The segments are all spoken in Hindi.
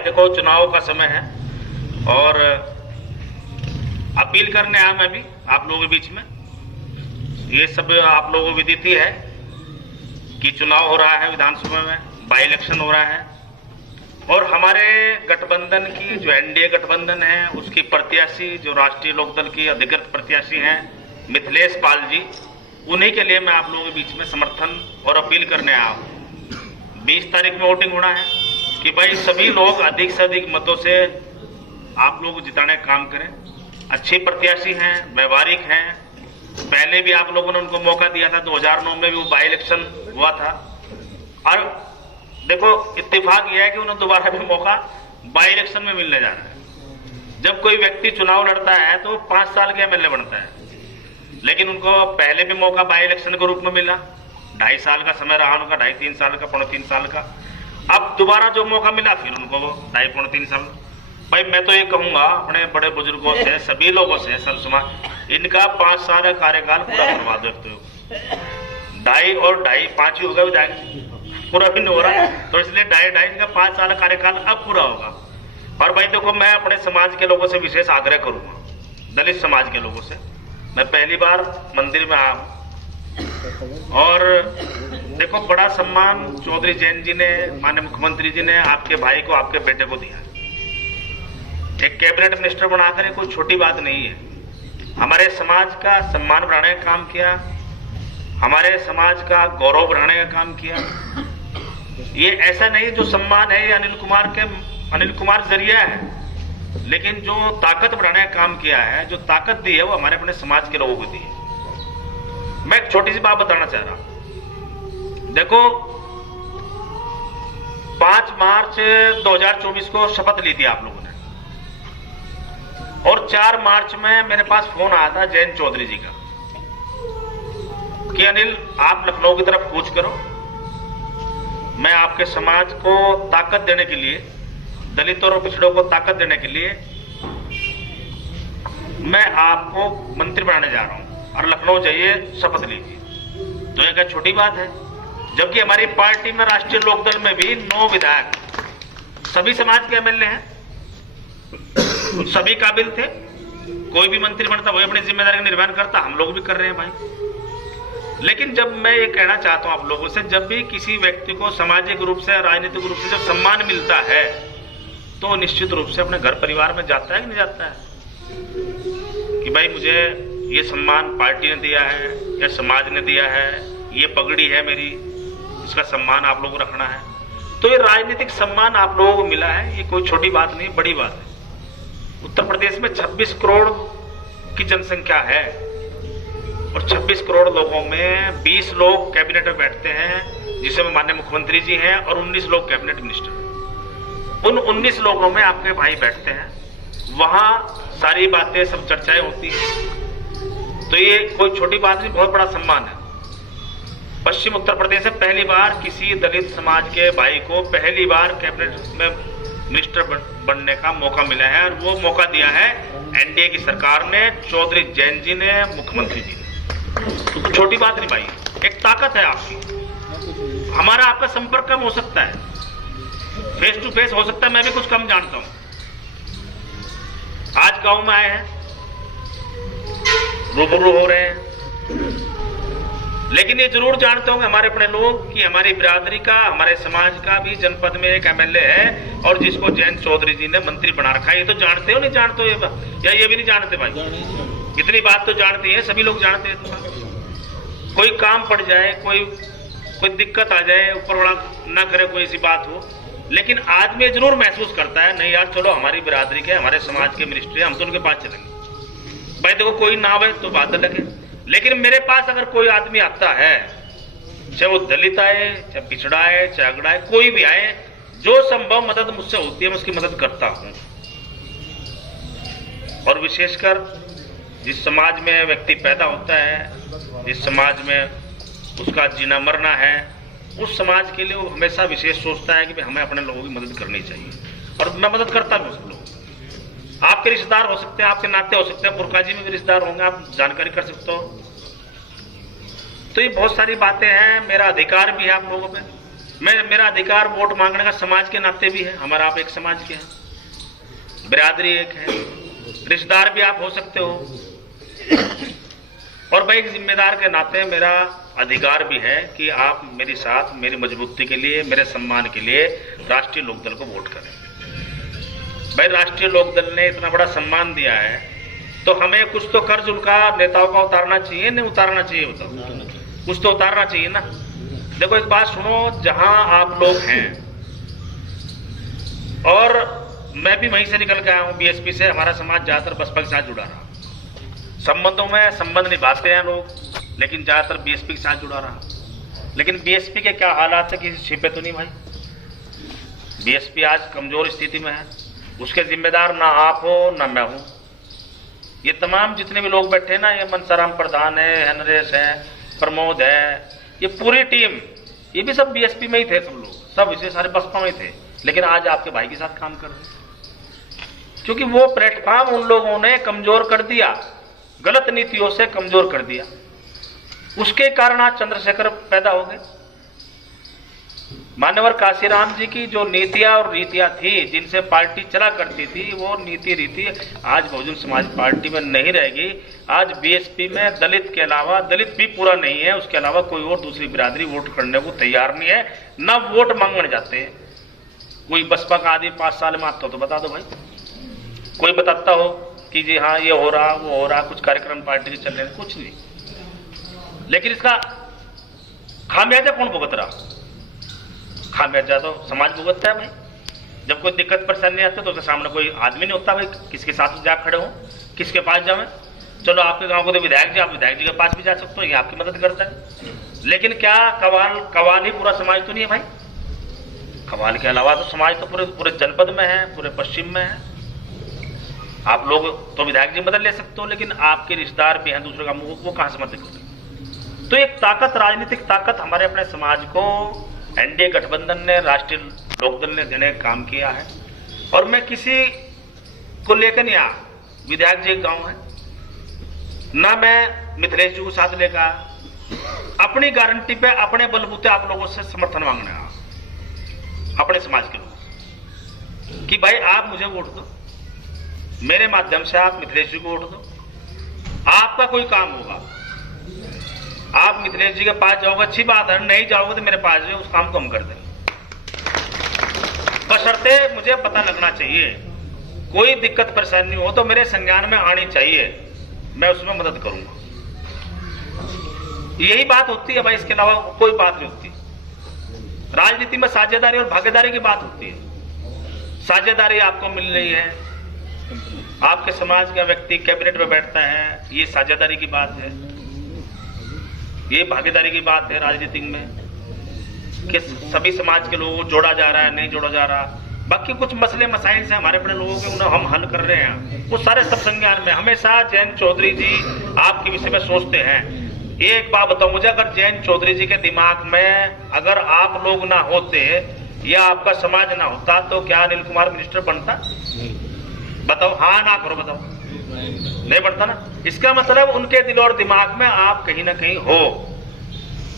देखो चुनाव का समय है और अपील करने आया मैं भी आप लोगों के बीच में। ये सब आप लोगों को विदित ही है कि चुनाव हो रहा है, विधानसभा में बाई इलेक्शन हो रहा है और हमारे गठबंधन की जो एनडीए गठबंधन है उसकी प्रत्याशी जो राष्ट्रीय लोकदल की अधिकृत प्रत्याशी हैं मिथिलेश पाल जी, उन्हीं के लिए मैं आप लोगों के बीच में समर्थन और अपील करने आया हूँ। 20 तारीख में वोटिंग होना है कि भाई सभी लोग अधिक से अधिक मतों से आप लोग जिताने का काम करें। अच्छे प्रत्याशी हैं, व्यवहारिक हैं। पहले भी आप लोगों ने उनको मौका दिया था, 2009 में भी वो बाई इलेक्शन हुआ था और देखो इत्तेफाक यह है कि उन्हें दोबारा भी मौका बाई इलेक्शन में मिलने जा रहा है। जब कोई व्यक्ति चुनाव लड़ता है तो 5 साल के एमएलए बनता है, लेकिन उनको पहले भी मौका बाई इलेक्शन के रूप में मिला। 2.5 साल का समय रहा उनका, 2.5-3 साल का, 3.5 साल का। अब दोबारा जो मौका मिला फिर उनको 2.5-3 साल। भाई मैं तो ये कहूंगा अपने बड़े बुजुर्गों से, सभी लोगों से, सब समाज, इनका 5 साल का कार्यकाल पूरा करवा दो। 2.5 और 2.5 5 ही होगा, पूरा भी नहीं हो रहा है, तो इसलिए 2.5 इनका 5 साल का कार्यकाल अब पूरा होगा। और भाई देखो मैं अपने समाज के लोगों से विशेष आग्रह करूंगा, दलित समाज के लोगों से। मैं पहली बार मंदिर में आया हूं और देखो बड़ा सम्मान चौधरी जैन जी ने, माननीय मुख्यमंत्री जी ने आपके भाई को, आपके बेटे को दिया। एक कैबिनेट मिनिस्टर बनाकर कोई छोटी बात नहीं है। हमारे समाज का सम्मान बढ़ाने का काम किया, हमारे समाज का गौरव बढ़ाने का काम किया। ये ऐसा नहीं जो सम्मान है ये अनिल कुमार जरिया है, लेकिन जो ताकत बढ़ाने का काम किया है, जो ताकत दी है वो हमारे अपने समाज के लोगों को दी है। मैं एक छोटी सी बात बताना चाह रहा हूं। देखो 5 मार्च 2024 को शपथ ली थी आप लोगों ने और 4 मार्च में मेरे पास फोन आया था जैन चौधरी जी का कि अनिल आप लखनऊ की तरफ कूच करो, मैं आपके समाज को ताकत देने के लिए, दलितों और पिछड़ों को ताकत देने के लिए मैं आपको मंत्री बनाने जा रहा हूं और लखनऊ जाइए शपथ लीजिए। तो यह छोटी बात है, जबकि हमारी पार्टी में राष्ट्रीय लोकदल में भी 9 विधायक सभी समाज के एमएलए हैं, सभी काबिल थे। कोई भी मंत्री बनता वही अपनी जिम्मेदारी का निर्वहन करता, हम लोग भी कर रहे हैं भाई। लेकिन जब मैं ये कहना चाहता हूं आप लोगों से, जब भी किसी व्यक्ति को सामाजिक रूप से, राजनीतिक रूप से जब सम्मान मिलता है तो निश्चित रूप से अपने घर परिवार में जाता है कि नहीं जाता है कि भाई मुझे ये सम्मान पार्टी ने दिया है या समाज ने दिया है, ये पगड़ी है मेरी, इसका सम्मान आप लोगों को रखना है। तो ये राजनीतिक सम्मान आप लोगों को मिला है, ये कोई छोटी बात नहीं, बड़ी बात है। उत्तर प्रदेश में 26 करोड़ की जनसंख्या है और 26 करोड़ लोगों में 20 लोग कैबिनेट में बैठते हैं, जिसमें माननीय मुख्यमंत्री जी हैं, और 19 लोग कैबिनेट मिनिस्टर हैं। उन 19 लोगों में आपके भाई बैठते हैं, वहां सारी बातें, सब चर्चाएं होती हैं। तो ये कोई छोटी बात नहीं, बहुत बड़ा सम्मान है। पश्चिम उत्तर प्रदेश में पहली बार किसी दलित समाज के भाई को पहली बार कैबिनेट में मिनिस्टर बनने का मौका मिला है और वो मौका दिया है एनडीए की सरकार ने, चौधरी जैन जी ने, मुख्यमंत्री जी ने। तो छोटी बात नहीं भाई, एक ताकत है आपकी। हमारा आपका संपर्क कम हो सकता है, फेस टू फेस हो सकता है, मैं भी कुछ कम जानता हूं। आज गांव में आए हैं, रूबरू हो रहे हैं, लेकिन ये जरूर जानते होंगे हमारे अपने लोग कि हमारी बिरादरी का, हमारे समाज का भी जनपद में एक एमएलए है और जिसको जैन चौधरी जी ने मंत्री बना रखा है। ये तो जानते हो, नहीं जानते हो या ये भी नहीं जानते भाई? इतनी बात तो जानते हैं, सभी लोग जानते हैं। कोई काम पड़ जाए, कोई दिक्कत आ जाए, ऊपर वाला ना करे कोई ऐसी बात हो, लेकिन आदमी जरूर महसूस करता है नहीं यार चलो हमारी बिरादरी के, हमारे समाज के मिनिस्टर, हम तो उनके पास चलेंगे। भाई देखो कोई ना आवे तो बात अलग है, लेकिन मेरे पास अगर कोई आदमी आता है, चाहे वो दलित आए, चाहे पिछड़ा आए, चाहे अगड़ा आए, कोई भी आए, जो संभव मदद मुझसे होती है मैं उसकी मदद करता हूं। और विशेषकर जिस समाज में व्यक्ति पैदा होता है, जिस समाज में उसका जीना मरना है, उस समाज के लिए वो हमेशा विशेष सोचता है कि हमें अपने लोगों की मदद करनी चाहिए, और मैं मदद करता भी सब लोग। आपके रिश्तेदार हो सकते हैं, आपके नाते हो सकते हैं, पुरकाजी में भी रिश्तेदार होंगे, आप जानकारी कर सकते हो। तो ये बहुत सारी बातें हैं, मेरा अधिकार भी है आप लोगों पे। मेरा अधिकार वोट मांगने का समाज के नाते भी है। हमारा आप एक समाज के हैं, बिरादरी एक है, रिश्तेदार भी आप हो सकते हो, और भाई एक जिम्मेदार के नाते मेरा अधिकार भी है कि आप मेरे साथ, मेरी मजबूती के लिए, मेरे सम्मान के लिए राष्ट्रीय लोकदल को वोट करें। भाई राष्ट्रीय लोकदल ने इतना बड़ा सम्मान दिया है, तो हमें कुछ तो कर्ज उनका नेताओं का उतारना चाहिए, नहीं उतारना चाहिए? बताओ, कुछ तो उतारना चाहिए ना। देखो एक बात सुनो, जहां आप लोग हैं, और मैं भी वहीं से निकल के आया हूं, बीएसपी से, हमारा समाज ज्यादातर बसपा के साथ जुड़ा रहा। संबंधों में संबंध निभाते हैं लोग, लेकिन ज्यादातर बीएसपी के साथ जुड़ा रहा। लेकिन बीएसपी के क्या हालात है, किसी छिपे तो नहीं भाई। बीएसपी आज कमजोर स्थिति में है, उसके जिम्मेदार ना आप हो ना मैं हूं। ये तमाम जितने भी लोग बैठे ना, ये मनसाराम प्रधान है, नरेश है, प्रमोद है, ये पूरी टीम, ये भी सब बीएसपी में ही थे, सब लोग, सब इसे सारे बसपा में थे, लेकिन आज आपके भाई के साथ काम कर रहे, क्योंकि वो प्लेटफॉर्म उन लोगों ने कमजोर कर दिया, गलत नीतियों से कमजोर कर दिया। उसके कारण आज चंद्रशेखर पैदा हो गए। मान्यवर काशीराम जी की जो नीतियां और रीतियां थी, जिनसे पार्टी चला करती थी, वो नीति रीति आज बहुजन समाज पार्टी में नहीं रहेगी। आज बीएसपी में दलित के अलावा, दलित भी पूरा नहीं है, उसके अलावा कोई और दूसरी बिरादरी वोट करने को तैयार नहीं है, न वोट मांगने जाते हैं। कोई बसपा का आदमी 5 साल में आता हो तो बता दो भाई, कोई बताता हो कि जी हाँ ये हो रहा, वो हो रहा, कुछ कार्यक्रम पार्टी के चल रहे हैं, कुछ नहीं। लेकिन इसका खामियाजा कौन भुगत रहा? खामियाजा तो समाज भुगतता है भाई। जब कोई दिक्कत परेशानी आती है तो उसके सामने कोई आदमी नहीं होता भाई, किसके साथ जा खड़े हो, किसके पास जावे। चलो आपके गांव को तो विधायक जी, आप विधायक जी के पास भी जा सकते हो, ये आपकी मदद करता है। लेकिन क्या कवाल ही पूरा समाज तो नहीं है भाई? कवाल के अलावा तो समाज तो पूरे जनपद में है, पूरे पश्चिम में है। आप लोग तो विधायक जी मदद ले सकते हो, लेकिन आपके रिश्तेदार भी हैं दूसरे गांव, वो कहां से मदद करेंगे? तो एक ताकत, राजनीतिक ताकत हमारे अपने समाज को एनडीए गठबंधन ने, राष्ट्रीय लोकदल ने देने का काम किया है। और मैं किसी को लेकर नहीं आया, विधायक जी एक गांव है ना, मैं मिथिलेश जी को साथ लेकर अपनी गारंटी पे, अपने बलबूते आप लोगों से समर्थन मांगने आया, अपने समाज के लोग, कि भाई आप मुझे वोट दो, मेरे माध्यम से आप मिथिलेश जी को वोट दो, आपका कोई काम होगा, आप मिथिलेश जी के पास जाओगे, अच्छी बात है, नहीं जाओगे तो मेरे पास जाओ, उस काम को हम कर देंगे। बशर्ते मुझे पता लगना चाहिए, कोई दिक्कत परेशानी हो तो मेरे संज्ञान में आनी चाहिए, मैं उसमें मदद करूंगा। यही बात होती है भाई, इसके अलावा कोई बात नहीं होती। राजनीति में साझेदारी और भागीदारी की बात होती है। साझेदारी आपको मिल रही है, आपके समाज का व्यक्ति कैबिनेट में बैठता है, ये साझेदारी की बात है, ये भागीदारी की बात है राजनीति में, कि सभी समाज के लोगों को जोड़ा जा रहा है, नहीं जोड़ा जा रहा। बाकी कुछ मसले मसाइल से हमारे अपने लोगों के, उन्हें हम हल कर रहे हैं, वो सारे सब संज्ञान में। हमेशा जयंत चौधरी जी आपके विषय में सोचते हैं। एक बात बताओ मुझे, अगर जयंत चौधरी जी के दिमाग में अगर आप लोग ना होते या आपका समाज ना होता, तो क्या अनिल कुमार मिनिस्टर बनता? बताओ, हाँ ना करो, बताओ, नहीं बनता ना। इसका मतलब उनके दिल और दिमाग में आप कहीं ना कहीं हो।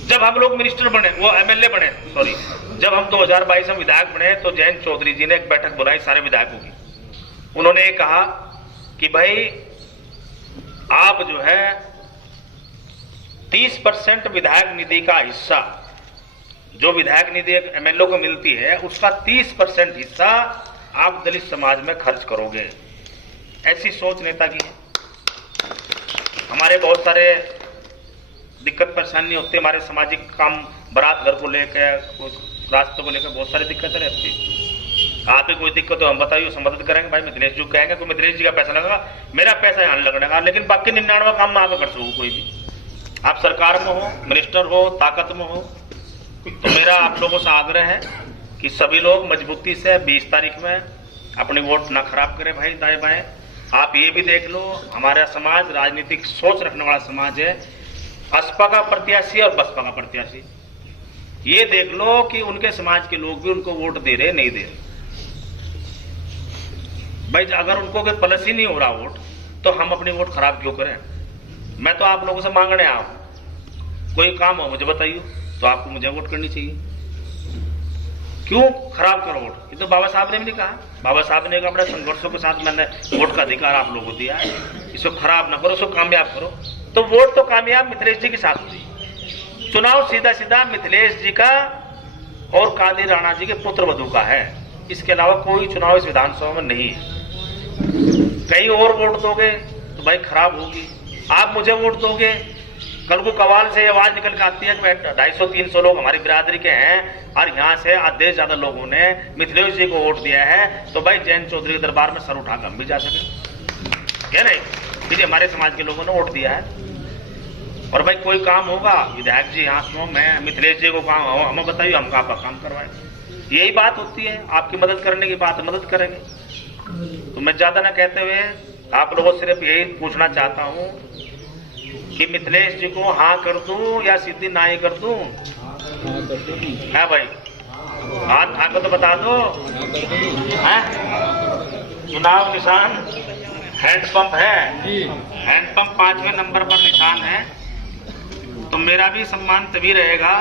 जब हम लोग मिनिस्टर बने, वो एमएलए बने, सॉरी, जब हम 2022 में विधायक बने, तो जयंत चौधरी जी ने एक बैठक बुलाई सारे विधायकों की। उन्होंने ये कहा कि भाई आप जो है 30% विधायक निधि का हिस्सा, जो विधायक निधि एमएलए को मिलती है, उसका 30% हिस्सा आप दलित समाज में खर्च करोगे। ऐसी सोच नेता की है। हमारे बहुत सारे दिक्कत परेशानी होती है, हमारे सामाजिक काम, बारात घर को लेकर, रास्तों को लेकर बहुत सारी दिक्कतें रहती है। आप ही कोई दिक्कत हो हम बताइए, उसे मदद करेंगे। भाई मिथिलेश जी कहेंगे, कोई मिथिलेश जी का पैसा लगेगा, मेरा पैसा यहाँ लगेगा, लेकिन बाकी 99 काम आप कर सको। कोई भी आप सरकार में हो, मिनिस्टर हो, ताकत में हो, तो मेरा आप लोगों से आग्रह है कि सभी लोग मजबूती से 20 तारीख में अपनी वोट ना खराब करें भाई, दाएं बाएं। आप ये भी देख लो, हमारा समाज राजनीतिक सोच रखने वाला समाज है। असपा का प्रत्याशी और बसपा का प्रत्याशी, ये देख लो कि उनके समाज के लोग भी उनको वोट दे रहे, नहीं दे रहे। भाई अगर उनको कोई प्लस ही नहीं हो रहा वोट, तो हम अपनी वोट खराब क्यों करें? मैं तो आप लोगों से मांगने आया हूं, कोई काम हो मुझे बताइए, तो आपको मुझे वोट करनी चाहिए। क्यों खराब करो वोट? ये तो बाबा साहब ने भी नहीं कहा। बाबा साहब ने कहा बड़ा संघर्षों के साथ मैंने वोट का अधिकार आप लोगों को दिया है, इसको खराब ना करो, इसको कामयाब करो। तो वोट तो कामयाब मिथिलेश जी के साथ हुई। चुनाव सीधा सीधा मिथिलेश जी का और कादिर राणा जी के पुत्र वधू का है, इसके अलावा कोई चुनाव इस विधानसभा में नहीं है। कहीं और वोट दोगे तो भाई खराब होगी। आप मुझे वोट दोगे, कल को कवाल से आवाज निकल के आती है कि 250-300 लोग हमारी बिरादरी के हैं और यहाँ से आधे से ज्यादा लोगों ने मिथिलेश जी को वोट दिया है, तो भाई जैन चौधरी के दरबार में सर उठाकर हम भी जा सके क्या नहीं? फिर हमारे समाज के लोगों ने वोट दिया है। और भाई कोई काम होगा, विधायक जी यहाँ सुनो, मैं मिथिलेश जी को काम हो, हमें बताइए, हम आपका काम करवाएं। यही बात होती है, आपकी मदद करने की बात, मदद करेंगे। तो मैं ज्यादा ना कहते हुए आप लोगों से सिर्फ यही पूछना चाहता हूँ कि मिथिलेश जी को हाँ कर दूं या सीधी ना ही कर दूं? है भाई, हाथ हाँ को तो बता दो। चुनाव निशान हैंडपंप है, हैंडपंप 5वें नंबर पर निशान है। तो मेरा भी सम्मान तभी रहेगा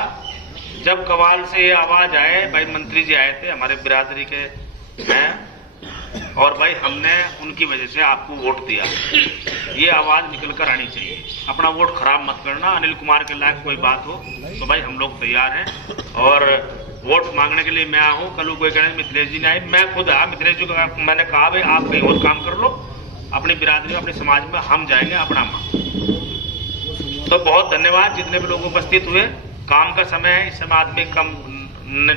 जब कवाल से ये आवाज आए, भाई मंत्री जी आए थे हमारे बिरादरी के हैं और भाई हमने उनकी वजह से आपको वोट दिया, ये आवाज निकल कर आनी चाहिए। अपना वोट खराब मत करना। अनिल कुमार के लायक कोई बात हो तो भाई हम लोग तैयार हैं और वोट मांगने के लिए मैं आया हूँ। कल कोई कहना मिथिलेश जी ने आए, मैं खुद आया मिथिलेश जी को, मैंने कहा भाई आप कहीं और काम कर लो, अपनी बिरादरी में अपने समाज में हम जाएंगे अपना मांग। तो बहुत धन्यवाद जितने भी लोग उपस्थित हुए। काम का समय है, इस समय आदमी कम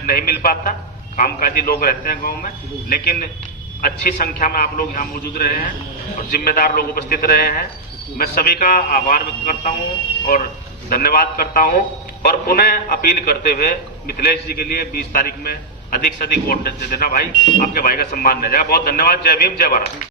नहीं मिल पाता, कामकाजी लोग रहते हैं गाँव में, लेकिन अच्छी संख्या में आप लोग यहाँ मौजूद रहे हैं और जिम्मेदार लोग उपस्थित रहे हैं। मैं सभी का आभार व्यक्त करता हूँ और धन्यवाद करता हूँ और पुनः अपील करते हुए मिथिलेश जी के लिए 20 तारीख में अधिक से अधिक वोट दे देना भाई, आपके भाई का सम्मान रह जाएगा। बहुत धन्यवाद। जय भीम, जय भारत।